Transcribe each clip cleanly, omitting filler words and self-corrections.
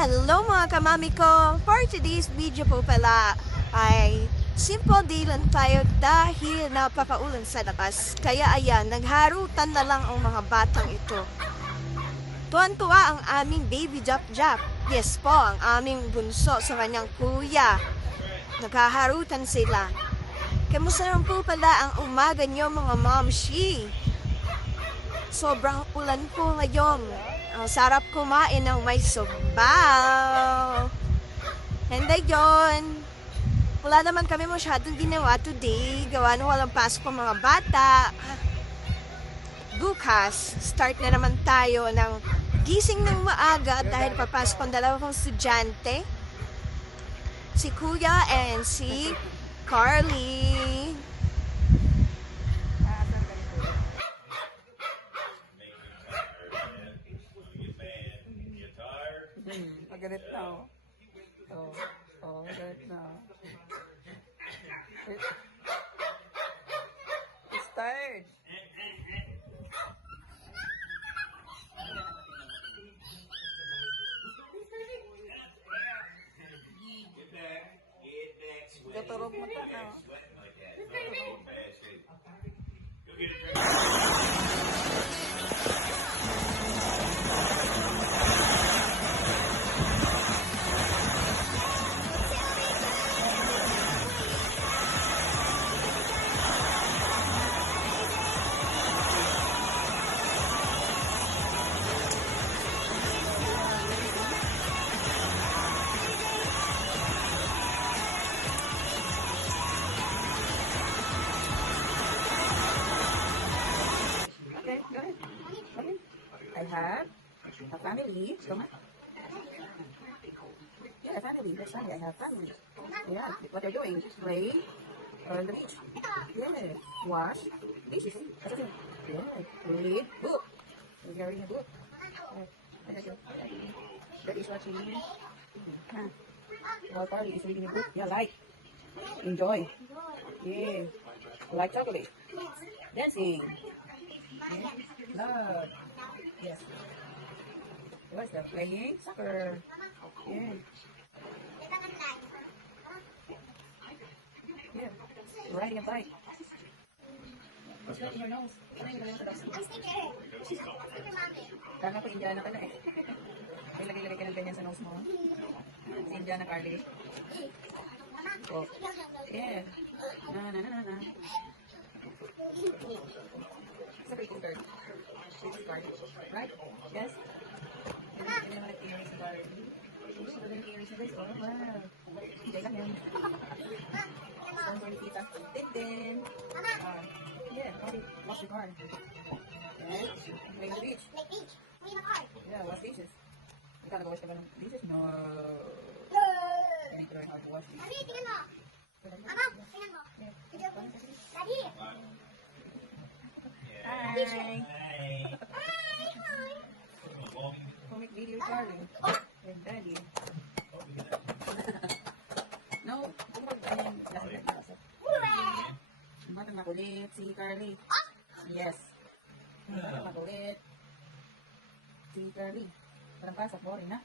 Hello mga kamami ko! For today's video po pala ay simple day lang tayo dahil napakaulan sa labas. Kaya ayan, nagharutan na lang ang mga batang ito. Tuwan-tuwa ang aming baby Jap-Jap. Yes po, ang aming bunso sa kanyang kuya. Naghaharutan sila. Kamusta naman po pala ang umaga niyo mga momshi? Sobrang ulan po ngayon. Ang sarap kumain ng may sabaw. And ayun, wala naman kami masyadong ginawa today. Gawa na walang pasok ang mga bata. Bukas, start na naman tayo ng gising ng maaga dahil papasok ang dalawang estudyante. Si Kuya and si Carly. Magalit na, oh. Magalit na. It's tired. Gaturog mo na. Okay, go ahead. Okay. I have a family. Come on. Yeah, a family. That's funny. I have family. Yeah. What you're doing? Play on the beach. Yeah. Wash dishes. Yeah. Read book. You're reading a book. That is watching. Huh. While Carly is reading a book. Yeah, like. Enjoy. Yeah. Like chocolate. Dancing. Yeah. Love. Yes. What's that? Playing soccer. Yeah. Yeah. Riding a bike. What's that in your nose? Kala ko Indiana ka na eh. May lagay-lagay ka ng ganyan sa nose mo. Si Indiana Carly. Oh. Yeah. Na. It's a pretty cool bird. This is Carly. Right? Yes? And then like earrings and Carly. So then earrings and this. Oh, wow. Hindi lang yan. Stand for the kita. Din. Yeah, wash the car. Yeah. Play on the beach. Yeah, wash dishes. Ikaw nag-wash ka ba ng dishes? No. Hindi ko hard to wash. Tingnan mo. Daddy. Hi. Comic video Carly. And Daddy. No. Matang makulit si Carly. Yes. Matang makulit si Carly. Parang pasok. Boring na.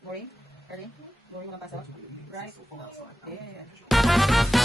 Boring? Carly? Boring mga pasok? Right? Yeah.